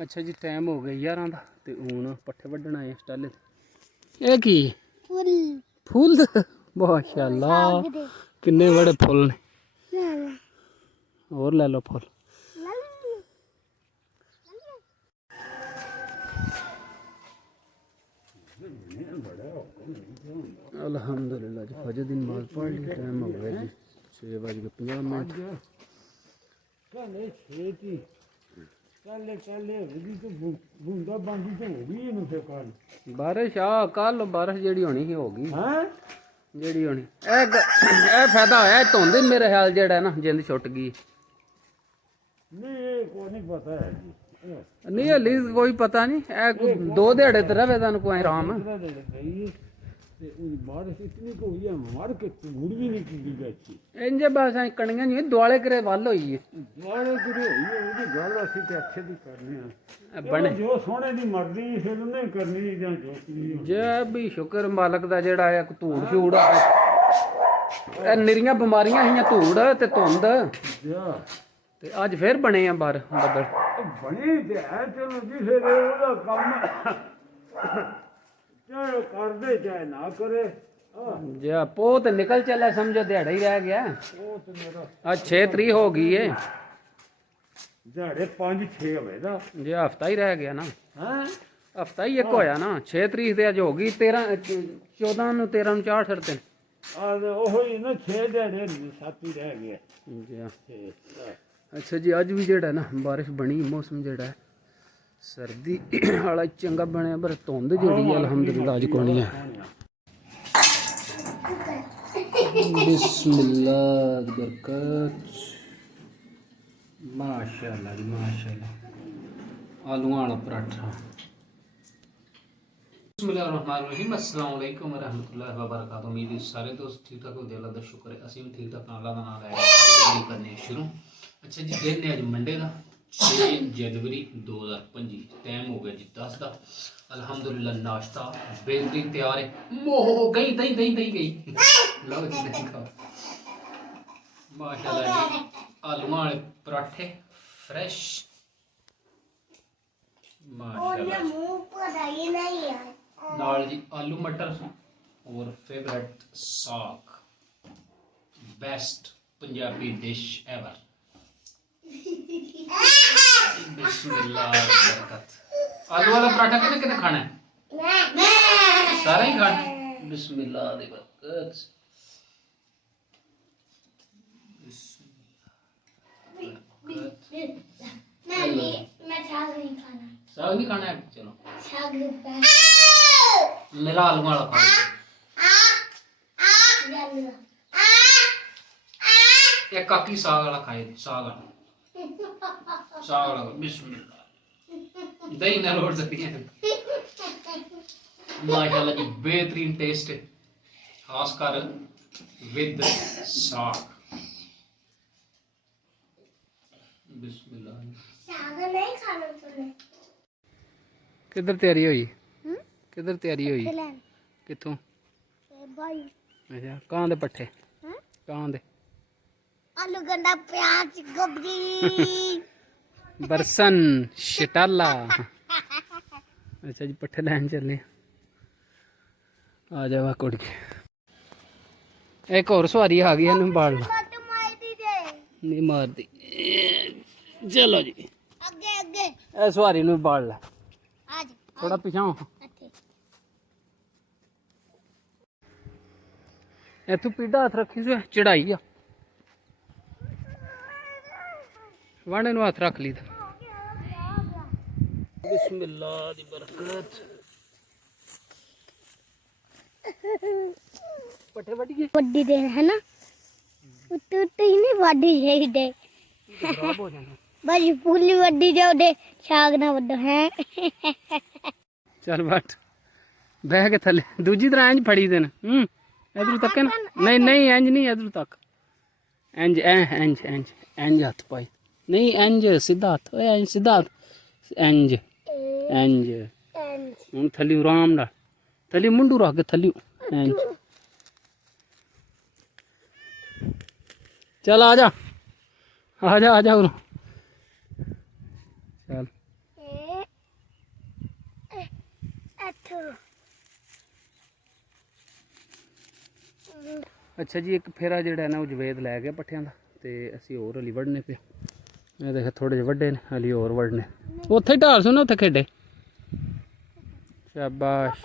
अच्छा जी टाइम हो गया 11 का तो हूँ पट्ठे वड्ढन आए स्टाले ये की फुल माशाअल्लाह किन्ने बड़े फुल ने और ले लो फुल अल्हम्दुलिल्लाह जी फजर दी नमाज पढ़ ली टाइम हो गया जी 6:50 बारिश आ कल बारिश जी होनी ही होगी जी होनी ए फायदा होया धुंध मेरे ख्याल जेड़ा ना जिंद छुट गई नहीं हली कोई पता नहीं ए 2 दिहाड़े तो रवे तेन कोई आराम इंजे बस कणियां नहीं दुआले करे वल होई है बने जे भी शुक्र मालक दा जेड़ा है धूड़ छूड़ निरियां बीमारियां हियां धूड़ ते धुंध ते अज फिर बने आ बाहर बदल बनी ते है चलो जी फिर ओदा काम चाहे कर दे चाहे ना करे जी पो तो निकल चला समझो दिहाड़ा ही रह गया आज 6 तरीक हो गई है दिहाड़े 5-6 होएगा जी हफ्ता ही रह गया ना हफ्ता ही एक होया ना 6 तरीक ते अज हो गई 14 ਨੂੰ 13 ਨੂੰ 4 ਛੜਤੇ ਉਹ ਹੀ ਨਾ 6 ਦਿਹਾੜੇ 7 ਹੀ ਰਹਿ ਗਏ ਜੀ अच्छा जी अज भी जेड़ा ना बारिश बनी मौसम जेड़ा है सर्दी वाला चंगा बनया पर धुंध जेड़ी है अल्हम्दुलिल्लाह अज कोनी है बिस्मिल्लाह बरकत माशाअल्लाह जी माशाअल्लाह आलू वाला पराठा बिस्मिल्लाहिर्रहमानिर्रहीम अस्सलाम वालेकुम रहमतुल्लाहि व बरकातहू उम्मीद है सारे दोस्त ठीक ठाक होंगे अल्लाह दा शुक्र है असीं भी ठीक ठाक अल्लाह दा नाम लैके करने शुरू अच्छा जी दिन है अज मंडे का 6 जनवरी 2025 टाइम हो गया जी 10 का अल्हम्दुलिल्लाह नाश्ता बेहतरीन तैयार है मोह गई दही दही दही गई लो जी दही खाओ माशाअल्लाह जी आलू वाले पराठे फ्रेश माशाअल्लाह नाल जी आलू मटर और फेवरेट साग बेस्ट पंजाबी डिश एवर बिस्मिल्लाह बरकत आलू वाला पराठा कितने कितने खाना है सारा ही खाना बिस्मिल्लाह दी बरकत साग नहीं खाना है चलो मेरा आलू वाला खाओ एक काकी साग वाला खाए साग वाला बिस्मिल्लाह दही ना रोड सकती है माशाल्लाह जी बेहतरीन टेस्ट खासकर विद साग बिस्मिल्लाह साग नहीं खाना तूने किधर तैयारी हुई किधर तैयारी हुई किथों भाई अच्छा कहां दे पट्ठे कहां दे आलू गंडा प्याज गोभी बरसन शटाला अच्छा जी पट्ठे लैन चले आ जावा कुड़ के एक और सवारी आ गई है बाल नहीं मार दी चलो जी अगे अगे ए सवारी नु बाल ला थोड़ा पिछा इतू पीढ़ा हाथ रखी सो चढ़ाई आ वांडे नु हाथ रख ली बिस्मिल्लाह दी बरकत पट्ठे वड्डी दे है ना उत उत ही नहीं वड्डी है दे खराब हो जाना बस फुल्ली वड्डी जाओ दे साग ना वड्डो है चल बैठ बह के थले दूजी तरह इंज फड़ी देन इधर तक ना नहीं नहीं इंज नहीं इधर तक इंज इंज इंज इंज हाथ पाई नहीं इंज सीधा हाथ ओए इंज सीधा हाथ इंज इंज हूं थली आराम नाल थली मुंडू रख के थली इंज चल आजा आजा आजा चल ਅੱਛਾ ਜੀ, ਇੱਕ ਫੇਰਾ ਜਿਹੜਾ ਨਾ ਉਹ ਜਵੇਦ ਲੈ ਗਿਆ ਪੱਠਿਆਂ ਦਾ, ਤੇ ਅਸੀਂ ਹੋਰ ਹਲੀ ਵੱਢਨੇ ਪਿਆ। ਇਹ ਦੇਖ ਥੋੜੇ ਜਿਹੇ ਵੱਡੇ ਨੇ, ਹਲੀ ਹੋਰ ਵੱਢਨੇ। ਉੱਥੇ ਢਾਲ ਸੁਣਾ, ਉੱਥੇ ਖੇਡੇ। ਸ਼ਾਬਾਸ਼।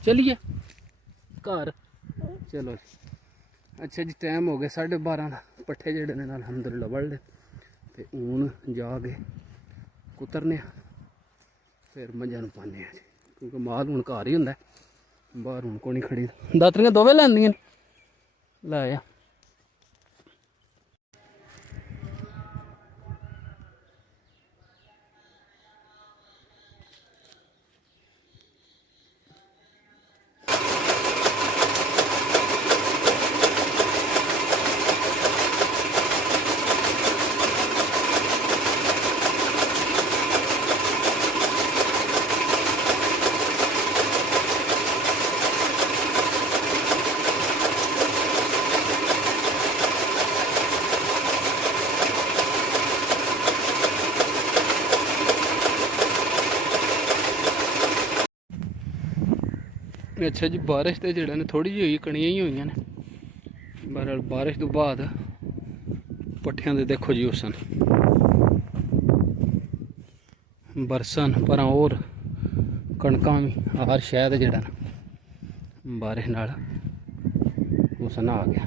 चलिए घर चलो जी। अच्छा जी टाइम हो गया 12:30 का। पट्ठे जेडे ने नाल अलहमदुलिल्लाह वड़ ले ते हूँ जाके कुतरने फिर मझां नूं पाने जी, क्योंकि माल हूँ घर ही हुंदा बाहर हूँ कोई नहीं खड़ी। दातरियां दोवें लैंदियां लै आ। अच्छा जी बारिश तो जड़ा ने थोड़ी जी हुई कणियां ही हुई ने। बहरहाल बारिश तो बाद पट्ठियां दे देखो जी उसन बरसन पर और कणकां भी हर शायद जड़ा बारिश नाल उसन आ गया।